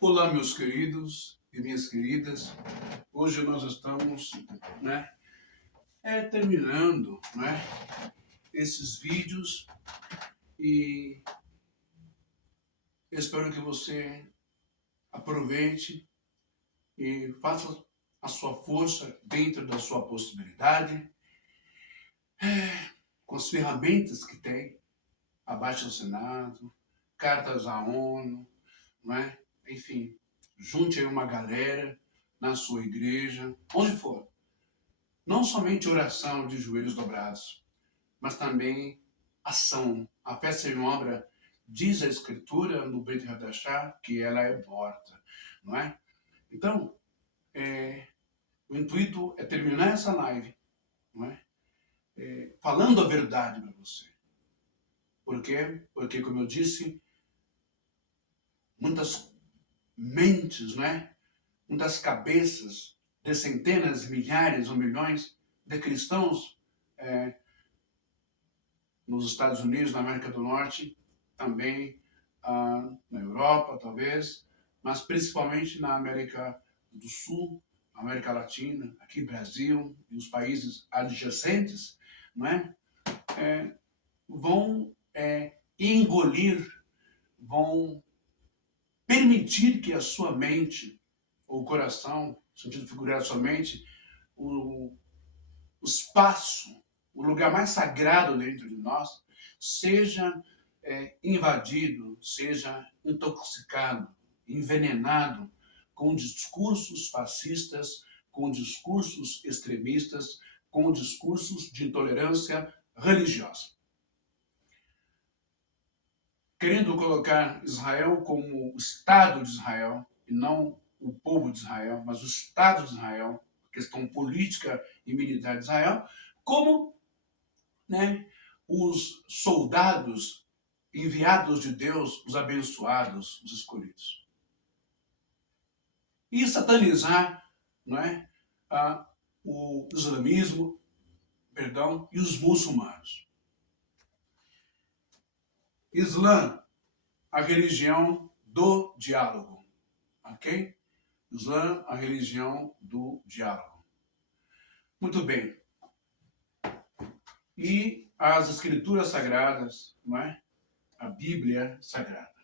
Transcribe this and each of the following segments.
Olá, meus queridos e minhas queridas. Hoje nós estamos, terminando, esses vídeos e espero que você aproveite e faça a sua força dentro da sua possibilidade, com as ferramentas que tem, abaixo-assinado, cartas à ONU, não é? Enfim, junte aí uma galera na sua igreja, onde for. Não somente oração de joelhos dobrados, mas também ação. A fé sem obra, diz a Escritura no Beit Hadashah, que ela é morta, não é? Então, o intuito é terminar essa live, não é? Falando a verdade para você. Por quê? Porque, como eu disse, muitas mentes, muitas cabeças de centenas, milhares ou milhões de cristãos nos Estados Unidos, na América do Norte, também na Europa, talvez, mas principalmente na América do Sul, América Latina, aqui Brasil e os países adjacentes, vão engolir, vão permitir que a sua mente, ou coração, no sentido figurado da sua mente, o espaço, o lugar mais sagrado dentro de nós, seja invadido, seja intoxicado, envenenado com discursos fascistas, com discursos extremistas, com discursos de intolerância religiosa. Querendo colocar Israel como o Estado de Israel, e não o povo de Israel, mas o Estado de Israel, questão política e militar de Israel, como os soldados enviados de Deus, os abençoados, os escolhidos. E satanizar o islamismo, e os muçulmanos. Islã, a religião do diálogo, ok? Islã, a religião do diálogo. Muito bem. E as escrituras sagradas, a Bíblia Sagrada.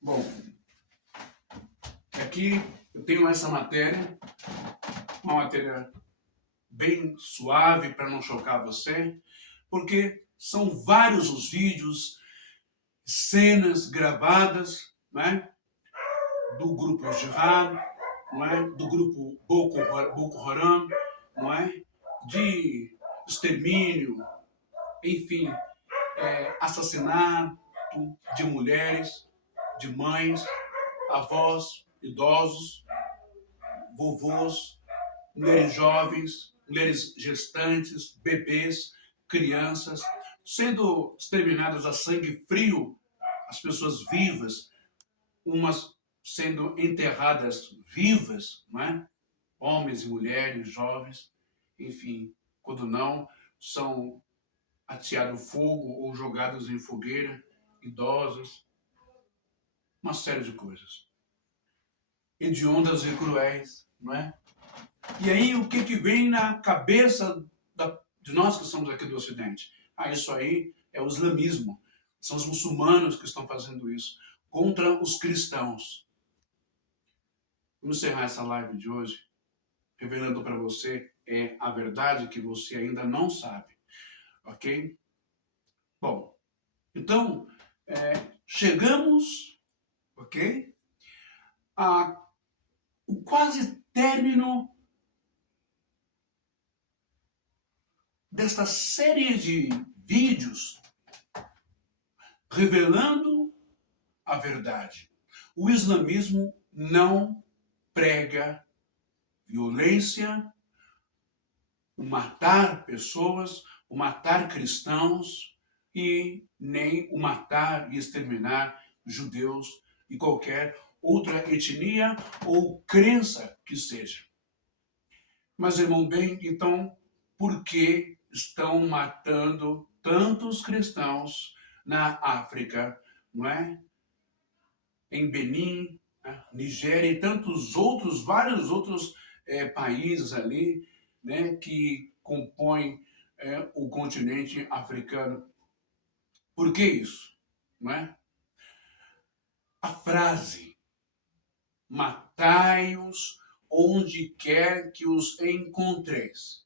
Bom, aqui eu tenho essa matéria, uma matéria bem suave para não chocar você, porque são vários os vídeos, cenas gravadas, do grupo Jihad, do grupo Boko Haram, de extermínio, enfim, assassinato de mulheres, de mães, avós, idosos, vovôs, mulheres jovens, mulheres gestantes, bebês, crianças, sendo exterminadas a sangue frio, as pessoas vivas, umas sendo enterradas vivas, homens e mulheres, jovens, enfim, quando não, são ateados fogo ou jogados em fogueira, idosos, uma série de coisas. Hediondas e cruéis, E aí, o que vem na cabeça de nós que somos aqui do Ocidente? Isso aí é o islamismo. São os muçulmanos que estão fazendo isso contra os cristãos. Vamos encerrar essa live de hoje revelando para você a verdade que você ainda não sabe, ok? Bom, então, chegamos, ok? O quase término desta série de vídeos revelando a verdade. O islamismo não prega violência, o matar pessoas, o matar cristãos e nem o matar e exterminar judeus e qualquer outra etnia ou crença que seja. Mas, irmão bem, então, por que estão matando tantos cristãos na África, em Benin, né, Nigéria e tantos outros, vários outros países ali, né, que compõem o continente africano. Por que isso? Não é? A frase matai-os onde quer que os encontreis,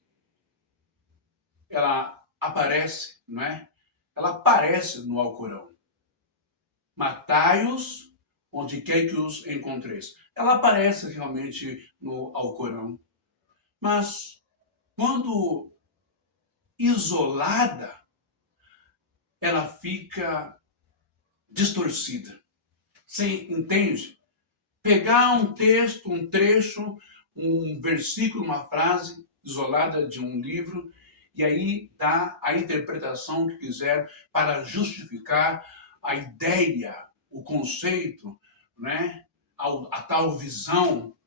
ela aparece, não é? Ela aparece no Alcorão. Matai-os onde quer que os encontreis. Ela aparece realmente no Alcorão. Mas quando isolada, ela fica distorcida. Você entende? Pegar um texto, um trecho, um versículo, uma frase isolada de um livro, e aí dá a interpretação que quiser para justificar a ideia, o conceito, né? A tal visão,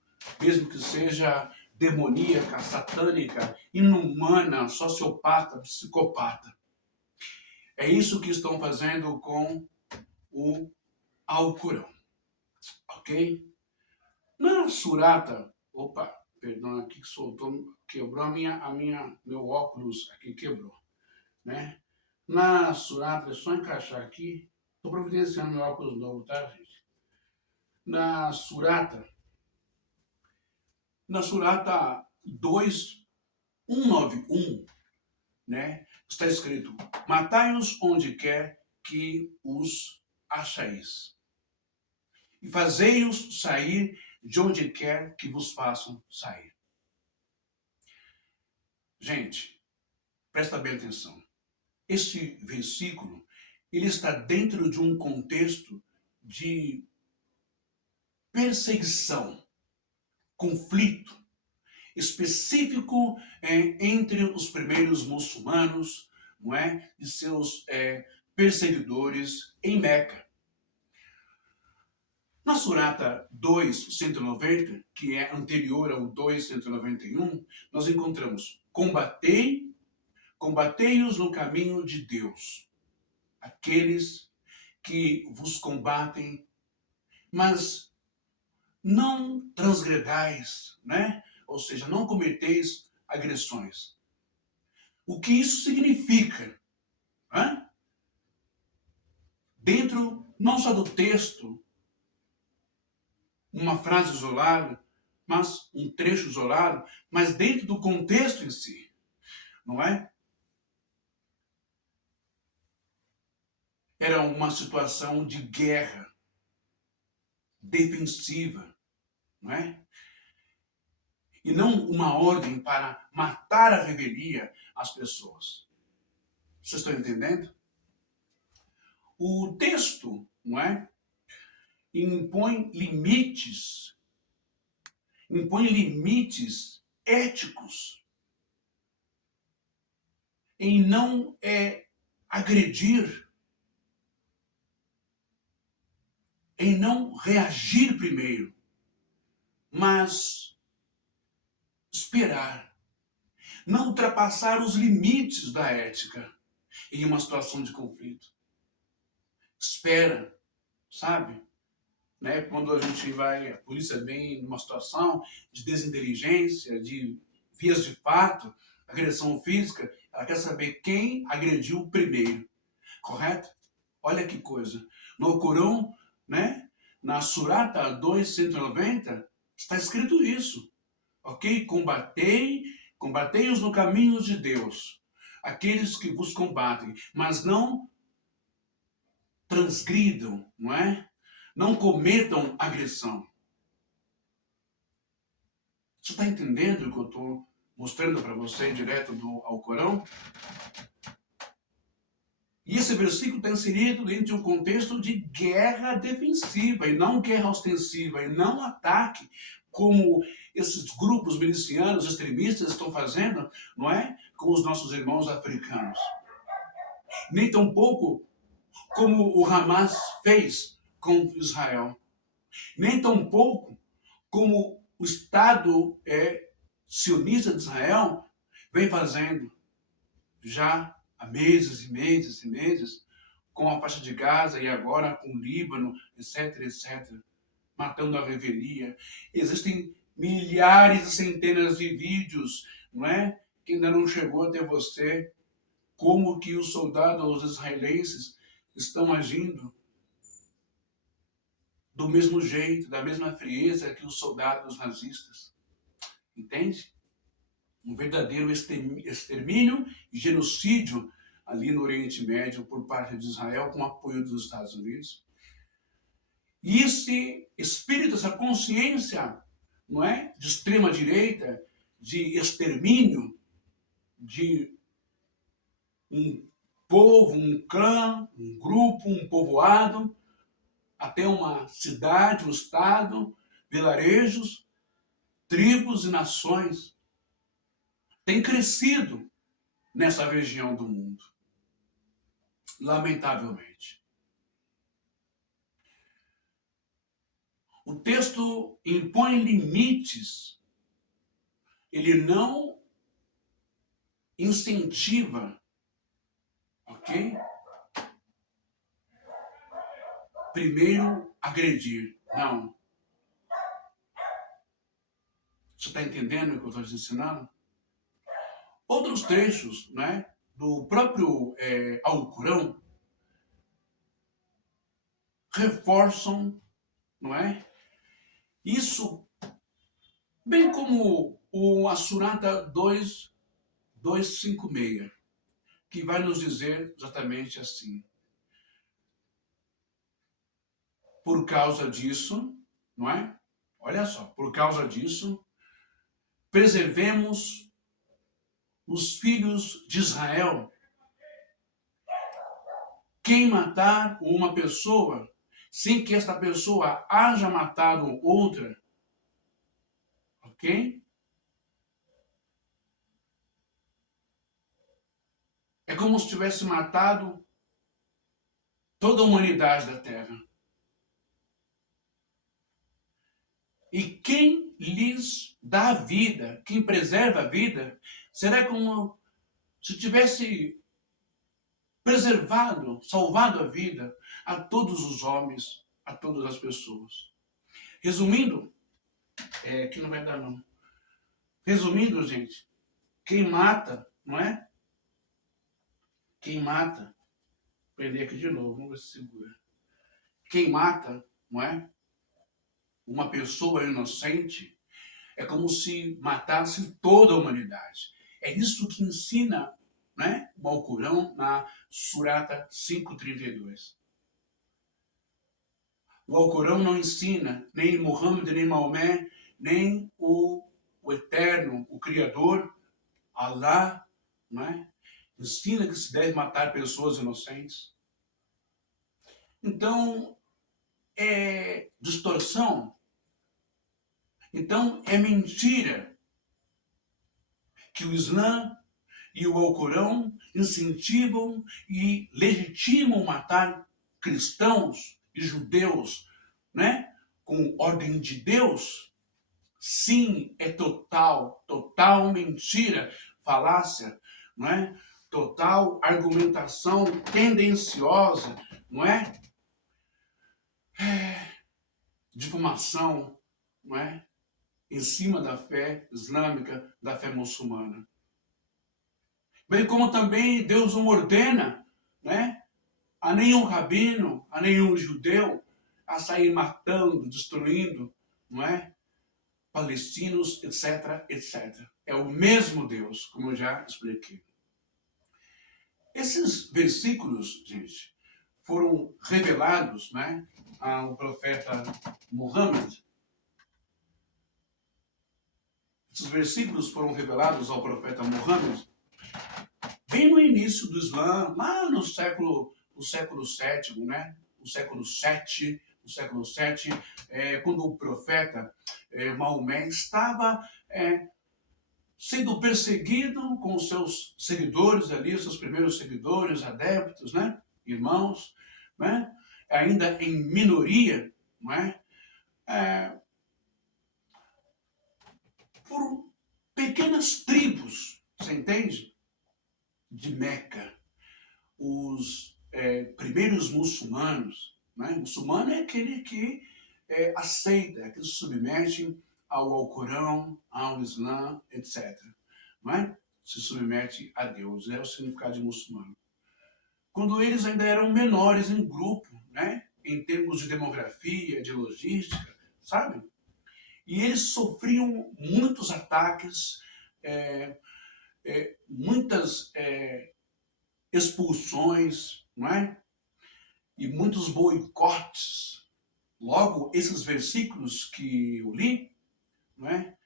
mesmo que seja demoníaca, satânica, inumana, sociopata, psicopata. É isso que estão fazendo com o Alcorão, ok? Na surata, opa, perdão, aqui que soltou, quebrou meu óculos aqui quebrou, né? Na surata, é só encaixar aqui, estou providenciando meu óculos novo, tá, gente? Na surata, na surata 2:191, né? Está escrito: matai-os onde quer que os achais, e fazei-os sair de onde quer que vos façam sair. Gente, presta bem atenção. Este versículo, ele está dentro de um contexto de perseguição, conflito específico entre os primeiros muçulmanos, não é, e seus perseguidores em Meca. Na surata 2:190, que é anterior ao 2:191, nós encontramos: combatei-os no caminho de Deus, aqueles que vos combatem, mas não transgredais, né? Ou seja, não cometeis agressões. O que isso significa? Né? Dentro não só do texto, uma frase isolada, mas um trecho isolado, mas dentro do contexto em si, não é? Era uma situação de guerra defensiva, não é? E não uma ordem para matar a revelia as pessoas. Vocês estão entendendo? O texto, não é? Impõe limites éticos em não agredir, em não reagir primeiro, mas esperar, não ultrapassar os limites da ética em uma situação de conflito. Espera, sabe? Né? Quando a gente vai, a polícia vem numa situação de desinteligência, de vias de fato, agressão física, ela quer saber quem agrediu primeiro, correto? Olha que coisa. No Corão, né? Na Surata 2:190, está escrito isso, ok? Combatei-os no caminho de Deus, aqueles que vos combatem, mas não transgridam, não é? Não cometam agressão. Você está entendendo o que eu estou mostrando para você direto do Alcorão? E esse versículo está inserido dentro de um contexto de guerra defensiva e não guerra ostensiva, e não ataque, como esses grupos milicianos extremistas estão fazendo, não é? Com os nossos irmãos africanos. Nem tampouco como o Hamas fez com Israel. Nem tampouco como o Estado sionista de Israel vem fazendo já há meses e meses e meses com a faixa de Gaza e agora com o Líbano, etc, etc, matando a revelia. Existem milhares e centenas de vídeos, não é? Que ainda não chegou até você, como que os soldados israelenses estão agindo do mesmo jeito, da mesma frieza que os soldados nazistas. Entende? Um verdadeiro extermínio e genocídio ali no Oriente Médio por parte de Israel com apoio dos Estados Unidos. E esse espírito, essa consciência, não é, de extrema direita, de extermínio de um povo, um clã, um grupo, um povoado, até uma cidade, um estado, vilarejos, tribos e nações, tem crescido nessa região do mundo, lamentavelmente. O texto impõe limites, ele não incentiva, ok? Primeiro agredir, não. Você está entendendo o que eu estou te ensinando? Outros trechos, né, do próprio Alcorão reforçam, não é? Isso, bem como a Surata 256, que vai nos dizer exatamente assim. Por causa disso, não é? Olha só, por causa disso, preservemos os filhos de Israel. Quem matar uma pessoa sem que esta pessoa haja matado outra, ok? É como se tivesse matado toda a humanidade da Terra. E quem lhes dá a vida, quem preserva a vida, será como se tivesse preservado, salvado a vida a todos os homens, a todas as pessoas. Resumindo, que não vai dar não. Resumindo, gente, quem mata, não é? Quem mata, vou prender aqui de novo, vamos ver se segura. Quem mata, não é? Uma pessoa inocente, é como se matasse toda a humanidade. É isso que ensina, né, o Alcorão na Surata 532. O Alcorão não ensina, nem Muhammad, nem Maomé, nem o Eterno, o Criador, Allah, não é? Ensina que se deve matar pessoas inocentes. Então, é distorção. Então, é mentira que o Islã e o Alcorão incentivam e legitimam matar cristãos e judeus, né? Com ordem de Deus. Sim, é total mentira, falácia, não é? Total argumentação tendenciosa, não é? Difamação, não é? Em cima da fé islâmica, da fé muçulmana. Bem como também Deus não ordena, né, a nenhum rabino, a nenhum judeu, a sair matando, destruindo, não é? Palestinos, etc, etc. É o mesmo Deus, como eu já expliquei. Esses versículos, gente, foram revelados, né, ao profeta Muhammad. Esses versículos foram revelados ao profeta Muhammad bem no início do Islã, lá no século VII, né? O século VII, quando o profeta Maomé estava sendo perseguido com os seus seguidores ali, seus primeiros seguidores, adeptos, né? Irmãos, né? Ainda em minoria, não é? Por pequenas tribos, você entende? De Meca. Os primeiros muçulmanos, né? Muçulmano é aquele que aceita, que se submete ao Alcorão, ao Islã, etc. Não é? Se submete a Deus, é o significado de muçulmano. Quando eles ainda eram menores em grupo, né? Em termos de demografia, de logística, sabe? E eles sofriam muitos ataques, muitas expulsões, não é? E muitos boicotes. Logo, esses versículos que eu li, não é?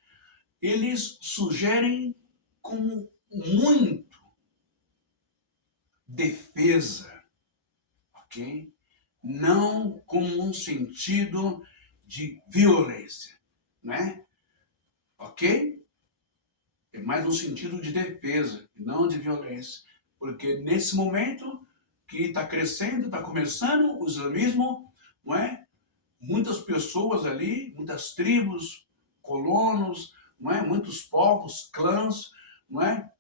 Eles sugerem como muito defesa, ok? Não como um sentido de violência, né? Ok? É mais um sentido de defesa, não de violência. Porque nesse momento que está crescendo, está começando o islamismo, não é? Muitas pessoas ali, muitas tribos, colonos, não é? Muitos povos, clãs, não é?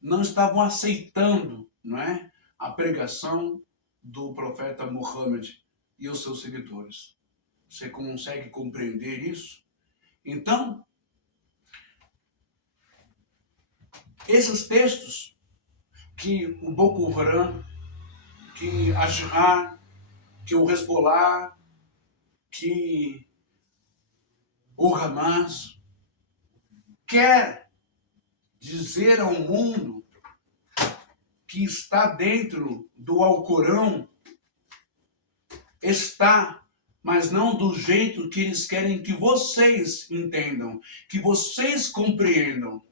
Não estavam aceitando, não é? A pregação do profeta Muhammad e os seus seguidores. Você consegue compreender isso? Então, esses textos que o Boko Haram, que a Jihad, que o Hezbollah, que o Hamas quer dizer ao mundo que está dentro do Alcorão, está, mas não do jeito que eles querem que vocês entendam, que vocês compreendam,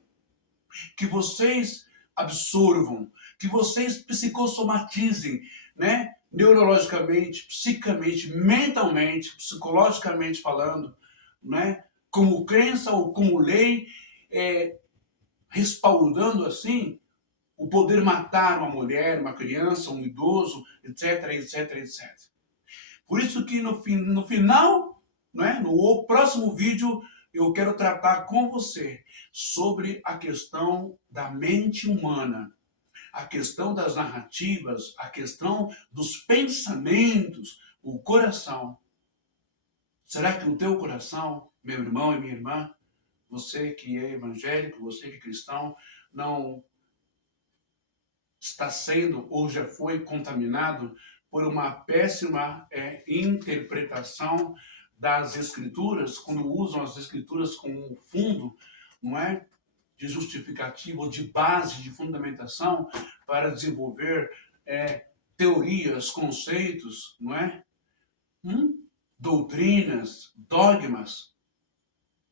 que vocês absorvam, que vocês psicossomatizem, né? Neurologicamente, psicamente, mentalmente, psicologicamente falando, né? Como crença ou como lei, respaldando assim o poder matar uma mulher, uma criança, um idoso, etc, etc, etc. Por isso que no final, né, no próximo vídeo, eu quero tratar com você sobre a questão da mente humana, a questão das narrativas, a questão dos pensamentos, o coração. Será que o teu coração, meu irmão e minha irmã, você que é evangélico, você que é cristão, não está sendo ou já foi contaminado por uma péssima interpretação das escrituras, quando usam as escrituras como fundo, não é, de justificativa ou de base de fundamentação para desenvolver teorias, conceitos, não é? Doutrinas, dogmas,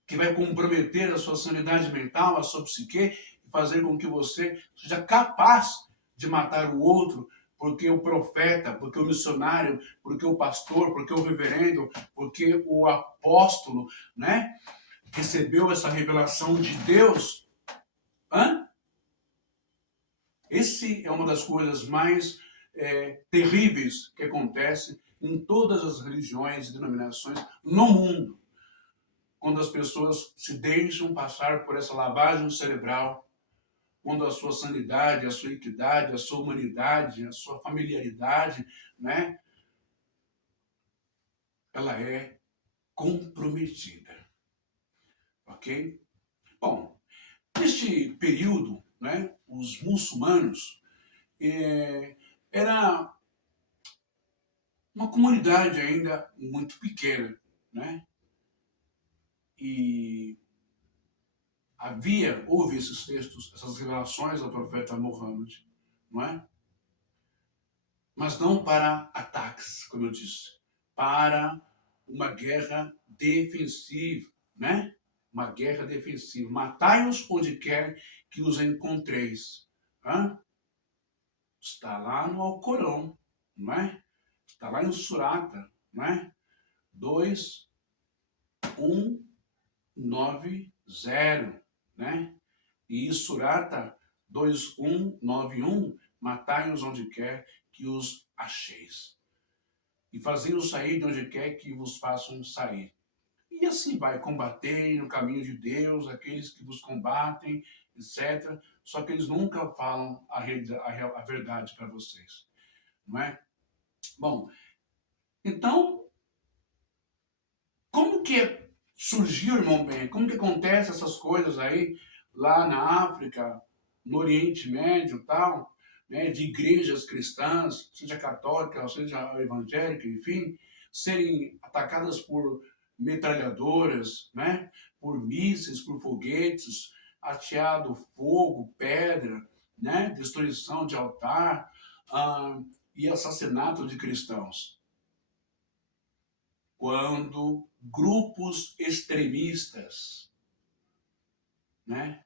que vai comprometer a sua sanidade mental, a sua psique, e fazer com que você seja capaz de matar o outro, porque o profeta, porque o missionário, porque o pastor, porque o reverendo, porque o apóstolo, né, recebeu essa revelação de Deus. Esse é uma das coisas mais terríveis que acontece em todas as religiões e denominações no mundo. Quando as pessoas se deixam passar por essa lavagem cerebral, quando a sua sanidade, a sua equidade, a sua humanidade, a sua familiaridade, né, ela é comprometida. Ok? Bom, neste período, né, os muçulmanos era uma comunidade ainda muito pequena, né? E houve esses textos, essas revelações ao profeta Muhammad, não é? Mas não para ataques, como eu disse, para uma guerra defensiva, né? Uma guerra defensiva. Matai-os onde quer que os encontreis. Está lá no Alcorão, não é? Está lá em Surata, não é? 2, 1, 9, 0, né? E Surata 2191, matai-os onde quer que os acheis. E fazei-os sair de onde quer que vos façam sair. E assim vai, combater no caminho de Deus, aqueles que vos combatem, etc. Só que eles nunca falam a verdade para vocês. não é? Bom, então, como que surgiu, irmão bem? Como que acontece essas coisas aí, lá na África, no Oriente Médio e tal, né, de igrejas cristãs, seja católica, seja evangélica, enfim, serem atacadas por metralhadoras, né, por mísseis, por foguetes, ateado fogo, pedra, né, destruição de altar, e assassinato de cristãos. Quando grupos extremistas, né,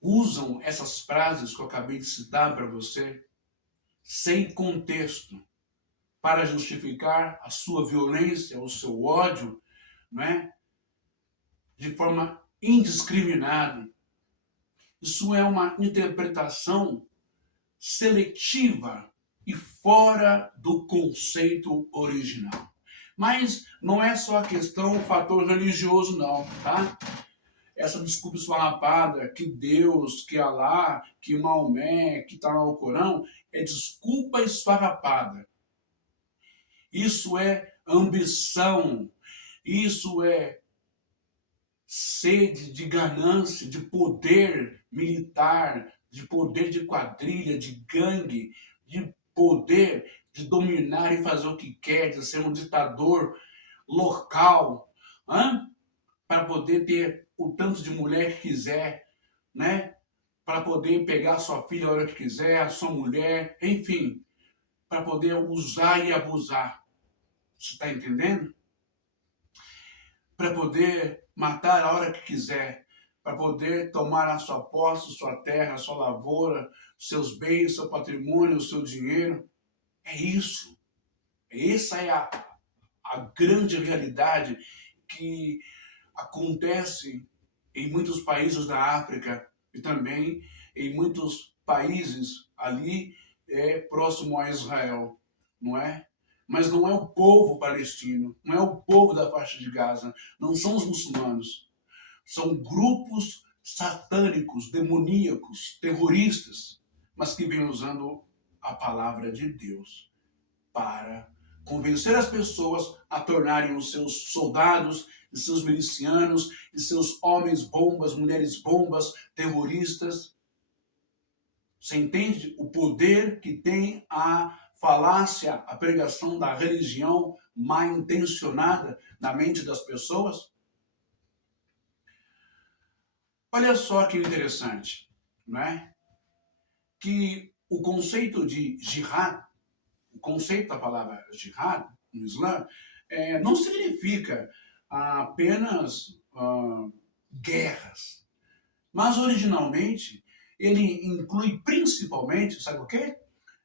usam essas frases que eu acabei de citar para você, sem contexto, para justificar a sua violência, o seu ódio, né, de forma indiscriminada. Isso é uma interpretação seletiva e fora do conceito original. Mas não é só a questão, o fator religioso não, tá? Essa desculpa esfarrapada que Deus, que Alá, que Maomé, que está no Corão, é desculpa esfarrapada. Isso é ambição, isso é sede de ganância, de poder militar, de poder de quadrilha, de gangue, de poder de dominar e fazer o que quer, de ser um ditador local, para poder ter o tanto de mulher que quiser, né? Para poder pegar sua filha a hora que quiser, a sua mulher, enfim, para poder usar e abusar. Você está entendendo? Para poder matar a hora que quiser, para poder tomar a sua posse, sua terra, sua lavoura, seus bens, seu patrimônio, o seu dinheiro. É isso. Essa é a grande realidade que acontece em muitos países da África e também em muitos países ali próximo a Israel, não é? Mas não é o povo palestino, não é o povo da faixa de Gaza, não são os muçulmanos. São grupos satânicos, demoníacos, terroristas, mas que vêm usando a palavra de Deus para convencer as pessoas a tornarem os seus soldados, e seus milicianos, e seus homens bombas, mulheres bombas, terroristas. Você entende o poder que tem a falácia, a pregação da religião mal intencionada na mente das pessoas? Olha só que interessante, não é? Que o conceito de jihad, o conceito da palavra jihad no Islã, não significa apenas guerras, mas originalmente ele inclui principalmente, sabe o quê?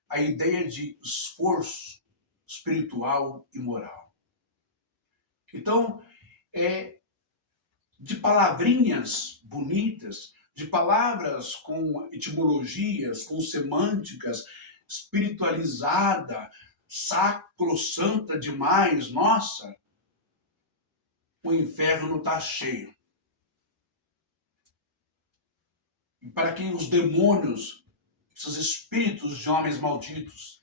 A ideia de esforço espiritual e moral. Então, de palavrinhas bonitas, de palavras com etimologias, com semânticas, espiritualizada, sacrossanta demais, nossa, o inferno está cheio. E para que os demônios, esses espíritos de homens malditos,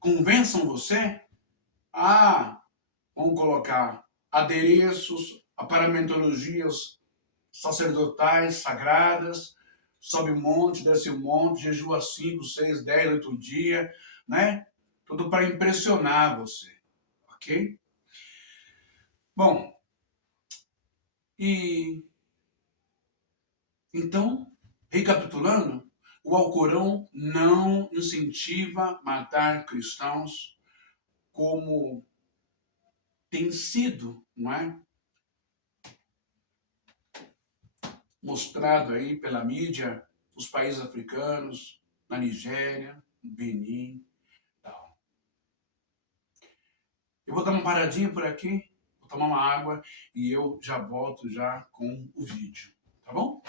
convençam você a, vamos colocar, adereços, aparamentologias sacerdotais, sagradas, sobe monte, desce monte, jejua 5, 6, 10, 8 dias, né? Tudo para impressionar você, ok? Bom, e então, recapitulando, o Alcorão não incentiva matar cristãos como tem sido, não é? Mostrado aí pela mídia, os países africanos, na Nigéria, no Benin e tal. Eu vou dar uma paradinha por aqui, vou tomar uma água e eu já volto já com o vídeo, tá bom?